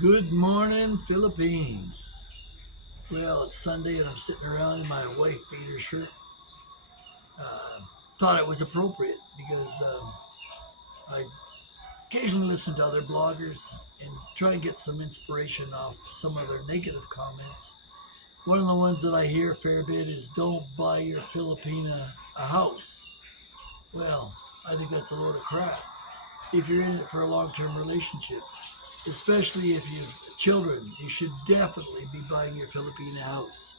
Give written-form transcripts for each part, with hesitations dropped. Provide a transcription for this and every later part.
Good morning, Philippines. Well, it's Sunday and I'm sitting around in my wife beater shirt. Thought it was appropriate because I occasionally listen to other bloggers and try and get some inspiration off some of their negative comments. One of the ones that I hear a fair bit is don't buy your Filipina a house. Well, I think that's a load of crap. If you're in it for a long term relationship, especially if you've children, you should definitely be buying your Filipina house.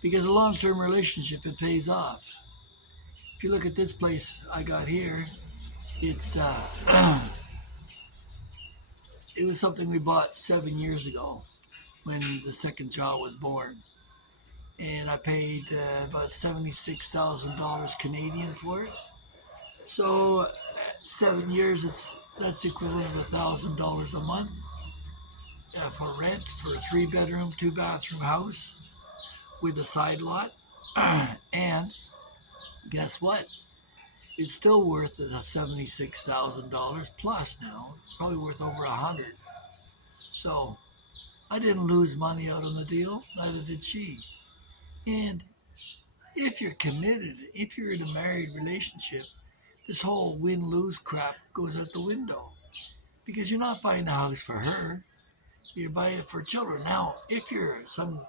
Because a long-term relationship, it pays off. If you look at this place I got here, it's it was something we bought 7 years ago when the second child was born, and I paid about $76,000 Canadian for it. So 7 years, that's equivalent of $1,000 a month for rent for a three-bedroom, two-bathroom house with a side lot. And guess what? It's still worth the $76,000 plus now, probably worth over 100. So I didn't lose money out on the deal, neither did she. And if you're committed, if you're in a married relationship, this whole win lose crap goes out the window because you're not buying a house for her, you're buying it for children. Now, if you're some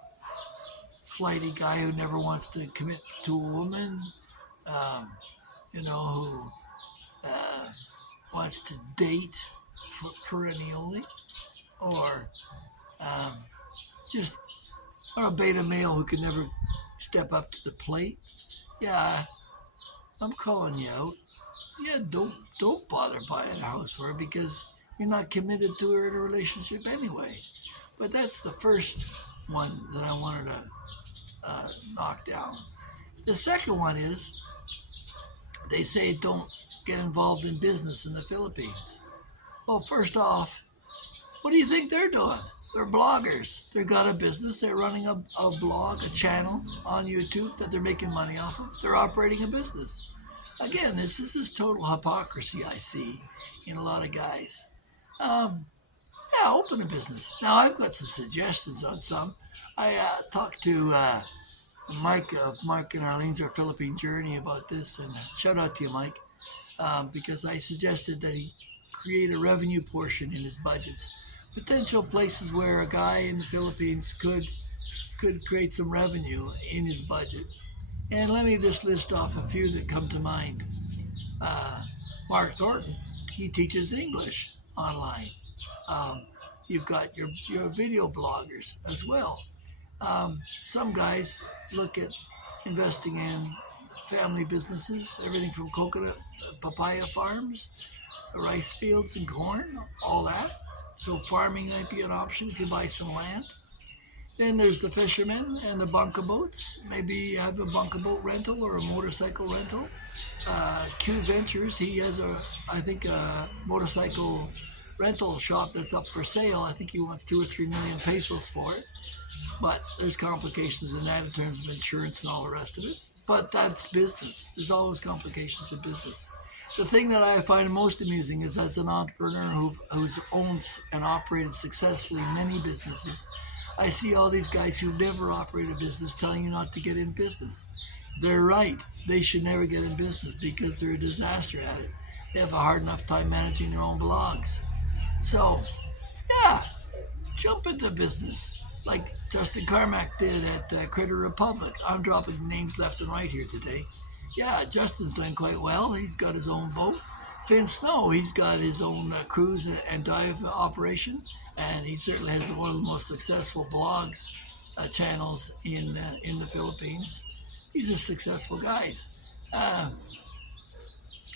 flighty guy who never wants to commit to a woman, um, who uh, wants to date perennially, or um, just or a beta male who can never step up to the plate. Yeah, I'm calling you out. Yeah, don't bother buying a house for her because you're not committed to her in a relationship anyway. But that's the first one that I wanted to knock down. The second one is they say don't get involved in business in the Philippines. Well, first off, what do you think they're doing? They're bloggers. They've got a business. They're running a blog, a channel on YouTube that they're making money off of. They're operating a business. Again, this is total hypocrisy I see in a lot of guys. Um, yeah, open a business. Now, I've got some suggestions on some. I talked to Mike of Mark and Arlene's Our Philippine Journey about this, and shout out to you, Mike, because I suggested that he create a revenue portion in his budgets. Potential places where a guy in the Philippines could create some revenue in his budget. And let me just list off a few that come to mind. Uh, Mark Thornton, he teaches English online. Um, you've got your video bloggers as well. Some guys look at investing in family businesses, everything from coconut, papaya farms, rice fields and corn, all that. So farming might be an option if you buy some land. Then there's the fishermen and the bunker boats. Maybe you have a bunker boat rental or a motorcycle rental. Q Ventures, he has I think, a motorcycle rental shop that's up for sale. I think he wants 2 or 3 million pesos for it. But there's complications in that in terms of insurance and all the rest of it. But that's business. There's always complications in business. The thing that I find most amusing is as an entrepreneur who's owned and operated successfully many businesses, I see all these guys who never operate a business telling you not to get in business. They're right. They should never get in business because they're a disaster at it. They have a hard enough time managing their own blogs. So, yeah, jump into business like Justin Carmack did at Credit Republic. I'm dropping names left and right here today. Yeah, Justin's doing quite well. He's got his own boat. Finn Snow, he's got his own cruise and dive operation, and he certainly has one of the most successful blogs channels in the Philippines. These are successful guys. Uh,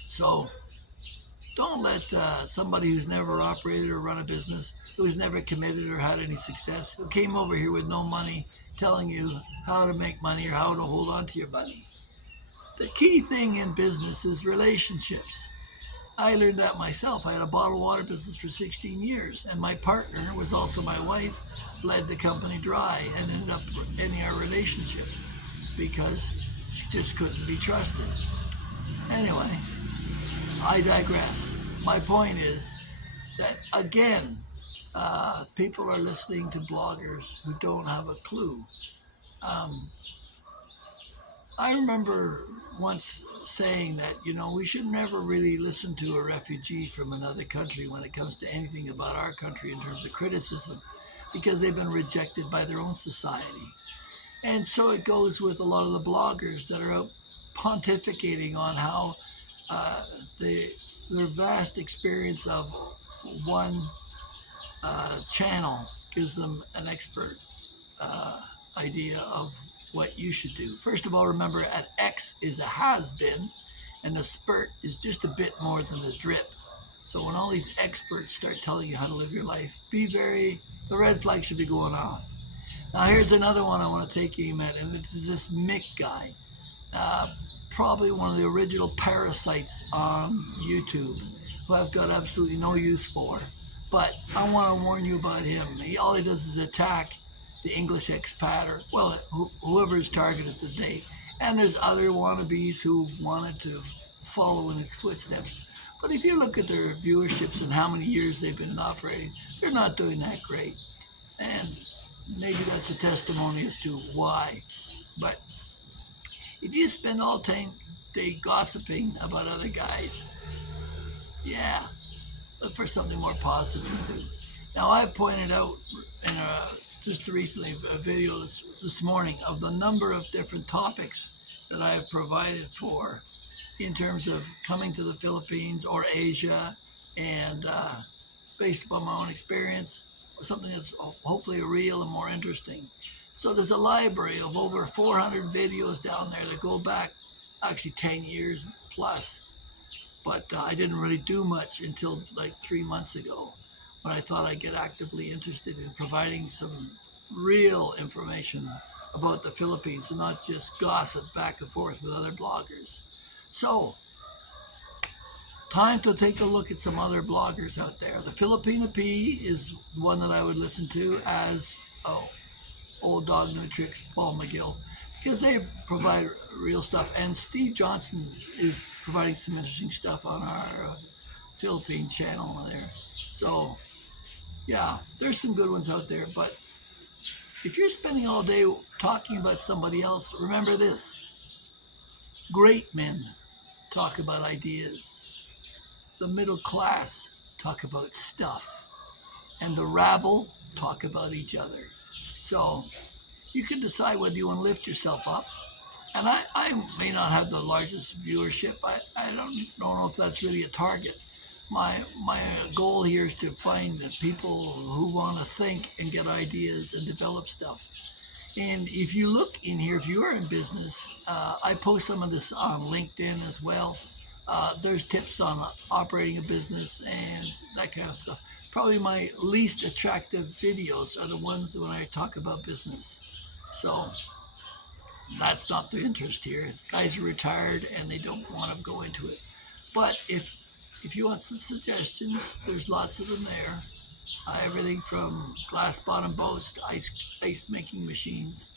so don't let somebody who's never operated or run a business, who's never committed or had any success, who came over here with no money, telling you how to make money or how to hold on to your money. The key thing in business is relationships. I learned that myself. I had a bottled water business for 16 years, and my partner was also my wife, bled the company dry, and ended up ending our relationship because she just couldn't be trusted. Anyway, I digress. My point is that, again, People are listening to bloggers who don't have a clue. Um, I remember once saying that, we should never really listen to a refugee from another country when it comes to anything about our country in terms of criticism, because they've been rejected by their own society. And so it goes with a lot of the bloggers that are out pontificating on how uh, they, their vast experience of one channel gives them an expert uh, idea of what you should do. First of all, remember an X is a has been, and a spurt is just a bit more than a drip. So when all these experts start telling you how to live your life, the red flag should be going off. Now, here's another one I want to take aim at, and it's this Mick guy. Uh, Probably one of the original parasites on YouTube who I've got absolutely no use for. But I want to warn you about him. All he does is attack the English expat, or, well, whoever his target is today. And there's other wannabes who've wanted to follow in his footsteps. But if you look at their viewerships and how many years they've been operating, they're not doing that great. And maybe that's a testimony as to why. But if you spend all day gossiping about other guys, yeah, look for something more positive to do. Now, I pointed out in just recently a video this morning of the number of different topics that I have provided for in terms of coming to the Philippines or Asia, and based upon my own experience, something that's hopefully real and more interesting. So there's a library of over 400 videos down there that go back actually 10 years plus. But I didn't really do much until like 3 months ago, when I thought I'd get actively interested in providing some real information about the Philippines and not just gossip back and forth with other bloggers. So, time to take a look at some other bloggers out there. The Filipina P is one that I would listen to, as Old Dog New Tricks, Paul McGill, because they provide real stuff. And Steve Johnson is providing some interesting stuff on our Philippine channel there. So, yeah, there's some good ones out there. But if you're spending all day talking about somebody else, remember this: great men talk about ideas, the middle class talk about stuff, and the rabble talk about each other. So you can decide whether you want to lift yourself up. And I may not have the largest viewership. I don't know if that's really a target. My goal here is to find people who want to think and get ideas and develop stuff. And if you look in here, if you are in business, I post some of this on LinkedIn as well. There's tips on operating a business and that kind of stuff. Probably my least attractive videos are the ones when I talk about business. So that's not the interest here. Guys are retired and they don't want to go into it. But if you want some suggestions, there's lots of them there. Everything from glass bottom boats to ice making machines.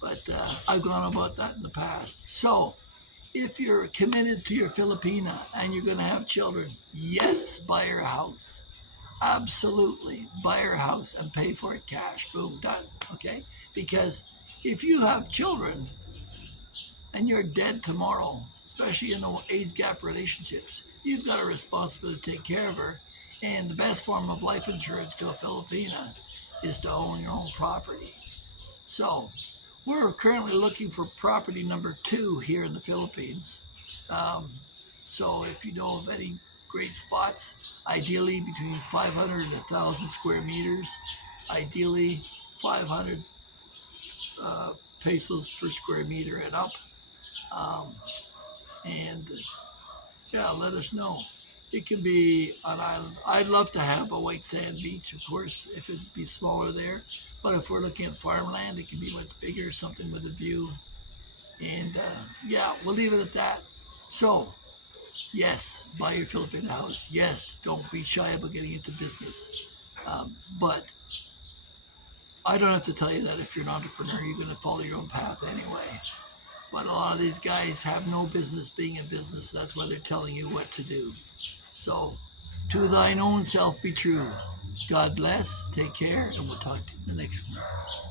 But I've gone about that in the past. So if you're committed to your Filipina and you're going to have children, yes, buy her a house. Absolutely, buy her a house and pay for it cash. Boom, done. Okay? Because if you have children and you're dead tomorrow, especially in the age gap relationships, you've got a responsibility to take care of her. And the best form of life insurance to a Filipina is to own your own property. So we're currently looking for property number 2 here in the Philippines. Um, so if you know of any great spots, ideally between 500 and 1,000 square meters, ideally 500 pesos per square meter and up. Um, and yeah, let us know. It can be an island. I'd love to have a white sand beach, of course, if it'd be smaller there. But if we're looking at farmland, it can be much bigger, something with a view. And yeah, we'll leave it at that. So, yes, buy your Filipino house. Yes, don't be shy about getting into business. But I don't have to tell you that if you're an entrepreneur, you're going to follow your own path anyway. But a lot of these guys have no business being in business. That's why they're telling you what to do. So, to thine own self be true. God bless. Take care, and we'll talk to you in the next one.